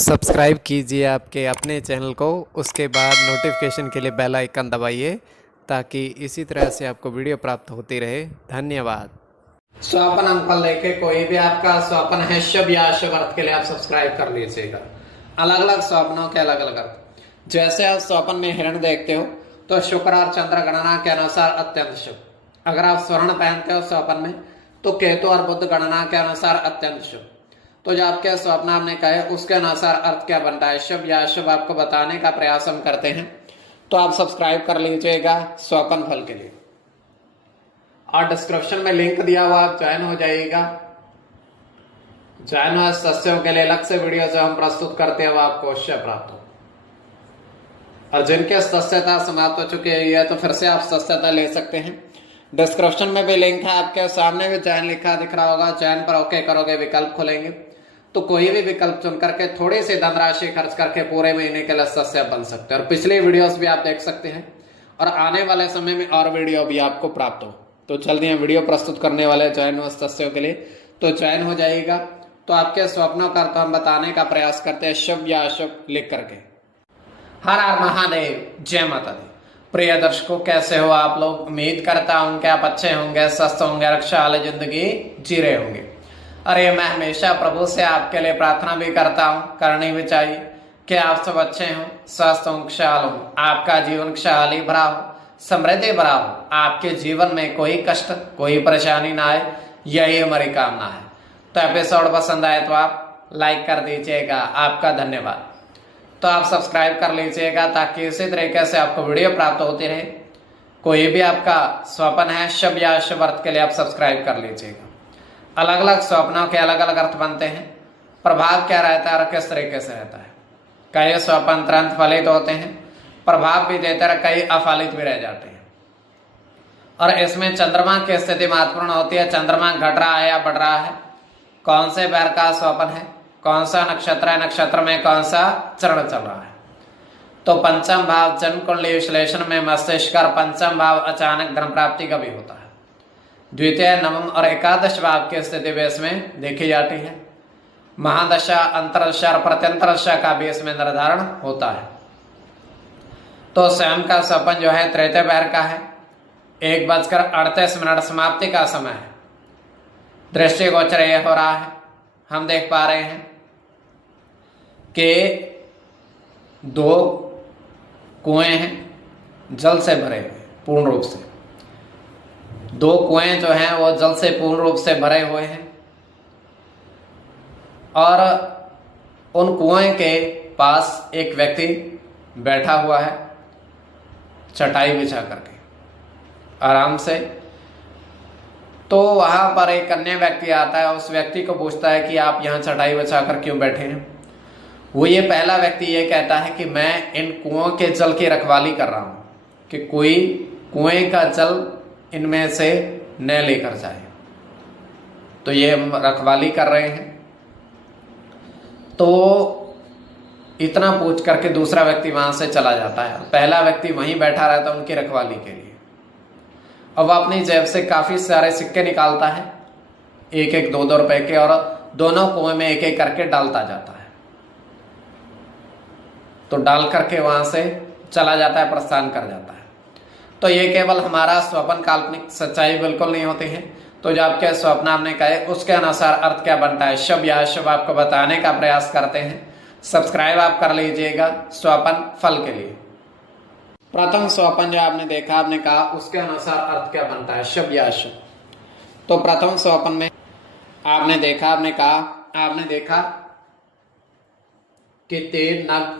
Subscribe कीजिए आपके अपने चैनल को, उसके बाद नोटिफिकेशन के लिए बेल आइकन दबाइए ताकि इसी तरह से आपको वीडियो प्राप्त होती रहे। धन्यवाद। स्वपन अंकल लेके कोई भी आपका स्वप्न है शुभ या अशुभ अर्थ के लिए आप सब्सक्राइब कर लीजिएगा। अलग अलग स्वप्नों के अलग अलग अर्थ। जैसे आप स्वप्न में हिरण देखते हो तो शुक्र और चंद्र गणना के अनुसार अत्यंत शुभ। अगर आप स्वर्ण पहनते हो स्वप्न में तो केतु और बुध गणना के अनुसार अत्यंत शुभ। तो जो आपके स्वप्न आपने कहे उसके अनुसार अर्थ क्या बनता है शुभ या अशुभ आपको बताने का प्रयास हम करते हैं। तो आप सब्सक्राइब कर लीजिएगा स्वप्न फल के लिए और डिस्क्रिप्शन में लिंक दिया हुआ आप ज्वाइन हो जाइएगा। ज्वाइन हुआ सदस्यों के लिए अलग से वीडियो जो हम प्रस्तुत करते हैं वो आपको अवश्य प्राप्त हो। और जिनके सदस्यता समाप्त हो चुकी है तो फिर से आप सदस्यता ले सकते हैं। डिस्क्रिप्शन में भी लिंक है, आपके सामने भी ज्वाइन लिखा दिख रहा होगा। ज्वाइन पर ओके करोगे विकल्प खुलेंगे तो कोई भी विकल्प चुन करके थोड़ी सी धनराशि खर्च करके पूरे महीने के लिए सदस्य बन सकते हैं और पिछली वीडियोस भी आप देख सकते हैं और आने वाले समय में और वीडियो भी आपको प्राप्त हो। तो जल्दी हम वीडियो प्रस्तुत करने वाले ज्वाइन हुए सदस्यों के लिए, तो ज्वाइन हो जाइएगा। तो आपके स्वप्नों का अर्थ हम बताने का प्रयास करते हैं शुभ या अशुभ लिख करके। हर हर महादेव, जय माता दी। प्रिय दर्शकों, कैसे हो आप लोग? उम्मीद करता हूं कि आप अच्छे होंगे, स्वस्थ होंगे, रक्षा वाली जिंदगी जी रहे होंगे। अरे मैं हमेशा प्रभु से आपके लिए प्रार्थना भी करता हूं, करनी भी चाहिए कि आप सब अच्छे हों, स्वस्थ हों, खुशहाल हों, आपका जीवन खुशहाली भरा हो, समृद्धि भरा हो, आपके जीवन में कोई कष्ट कोई परेशानी ना आए, यही हमारी कामना है। तो एपिसोड पसंद आए तो आप लाइक कर दीजिएगा, आपका धन्यवाद। तो आप सब्सक्राइब कर लीजिएगा ताकि इसी तरीके से आपको वीडियो प्राप्त होती रहे। कोई भी आपका स्वप्न है शुभ या अशुभ अर्थ के लिए आप सब्सक्राइब कर लीजिएगा। अलग अलग स्वप्नों के अलग अलग अर्थ बनते हैं। प्रभाव क्या रहता है और किस तरीके से रहता है। कई स्वप्न तुरंत फलित होते हैं, प्रभाव भी देते हैं, कई अफलित भी रह जाते हैं। और इसमें चंद्रमा की स्थिति महत्वपूर्ण होती है। चंद्रमा घट रहा है या बढ़ रहा है, कौन से पैर का स्वप्न है, कौन सा नक्षत्र है, नक्षत्र में कौन सा चरण चल रहा है। तो पंचम भाव जन्म कुंडली विश्लेषण में मस्तिष्क और पंचम भाव अचानक धन प्राप्ति का भी होता है। द्वितीय, नवम और एकादश भाव की स्थिति भी इसमें देखी जाती है। महादशा, अंतरदशा और प्रत्यंतरदशा का भी इसमें निर्धारण होता है। तो स्वयं का स्वप्न जो है तृतीय पैर का है, 1:38 समाप्ति का समय है। दृष्टिगोचर यह हो रहा है, हम देख पा रहे हैं कि 2 कुएं हैं जल से भरे हुए पूर्ण रूप से। 2 कुएं जो हैं वो जल से पूर्ण रूप से भरे हुए हैं और उन कुएं के पास एक व्यक्ति बैठा हुआ है चटाई बिछा करके आराम से। तो वहां पर एक अन्य व्यक्ति आता है, उस व्यक्ति को पूछता है कि आप यहाँ चटाई बिछा कर क्यों बैठे हैं। वो ये पहला व्यक्ति ये कहता है कि मैं इन कुओं के जल की रखवाली कर रहा हूँ कि कोई कुएं का जल इनमें से न लेकर जाए। तो ये रखवाली कर रहे हैं। तो इतना पूछ करके दूसरा व्यक्ति वहां से चला जाता है। पहला व्यक्ति वहीं बैठा रहता है उनकी रखवाली के लिए। अब वह अपनी जेब से काफी सारे सिक्के निकालता है, 1-1, 2-2 रुपए के, और दोनों कुएं में 1-1 करके डालता जाता है। तो डाल करके वहां से चला जाता है, प्रस्थान कर जाता है। तो ये केवल हमारा स्वप्न काल्पनिक, सच्चाई बिल्कुल नहीं होती है। तो जो आपके स्वप्न आपने कहे उसके अनुसार अर्थ क्या बनता है शुभ या अशुभ आपको बताने का प्रयास करते हैं। सब्सक्राइब आप कर लीजिएगा स्वप्न फल के लिए। प्रथम स्वप्न जो आपने देखा, आपने कहा उसके अनुसार अर्थ क्या बनता है शुभ या अशुभ। तो प्रथम स्वप्न में आपने देखा, आपने कहा, आपने देखा कि 3 नग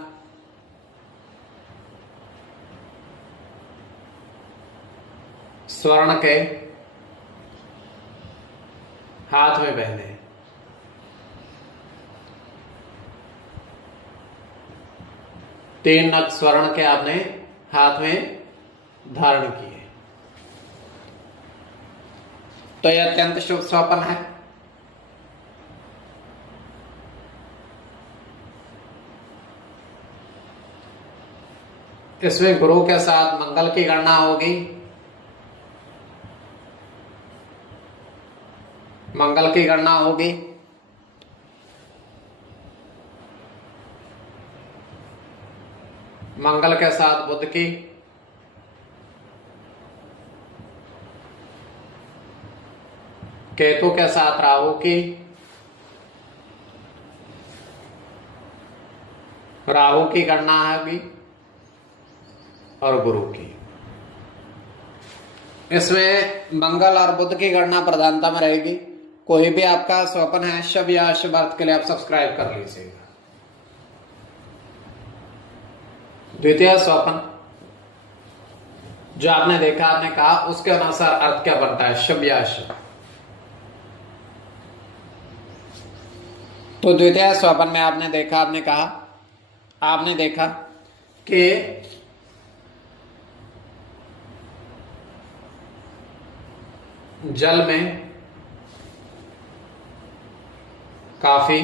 स्वर्ण के हाथ में पहने, 3 नग स्वर्ण के आपने हाथ में धारण किए। तो यह अत्यंत शुभ स्वप्न है। इसमें गुरु के साथ मंगल की गणना होगी। मंगल की गणना होगी मंगल के साथ बुध की, केतु के साथ राहु की, राहु की गणना होगी और गुरु की। इसमें मंगल और बुध की गणना प्रधानता में रहेगी। कोई भी आपका स्वप्न है शुभ या अशुभ अर्थ के लिए आप सब्सक्राइब कर लीजिएगा। द्वितीय स्वप्न जो आपने देखा, आपने कहा, उसके अनुसार अर्थ क्या बनता है, शुभ या अशुभ। तो द्वितीय स्वप्न में आपने देखा, आपने कहा, आपने देखा कि जल में काफी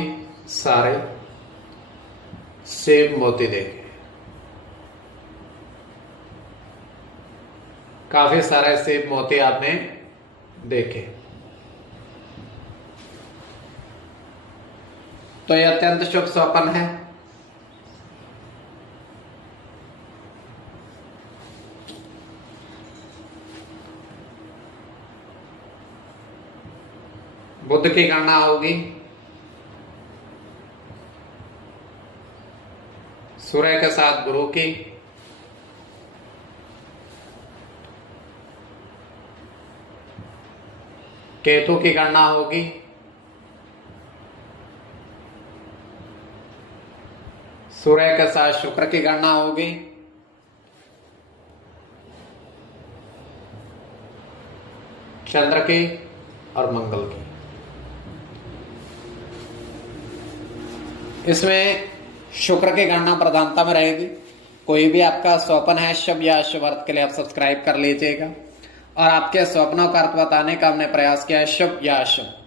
सारे सेब मोती देखे, काफी सारे सेब मोती आपने देखे। तो यह अत्यंत शुभ स्वप्न है। बुध की गणना होगी, सूर्य के साथ गुरु की, केतु की गणना होगी, सूर्य के साथ शुक्र की गणना होगी, चंद्र की और मंगल की। इसमें शुक्र की गणना प्रधानता में रहेगी। कोई भी आपका स्वप्न है शुभ या अशुभ अर्थ के लिए आप सब्सक्राइब कर लीजिएगा और आपके स्वप्नों का अर्थ बताने का हमने प्रयास किया है, शुभ या अशुभ।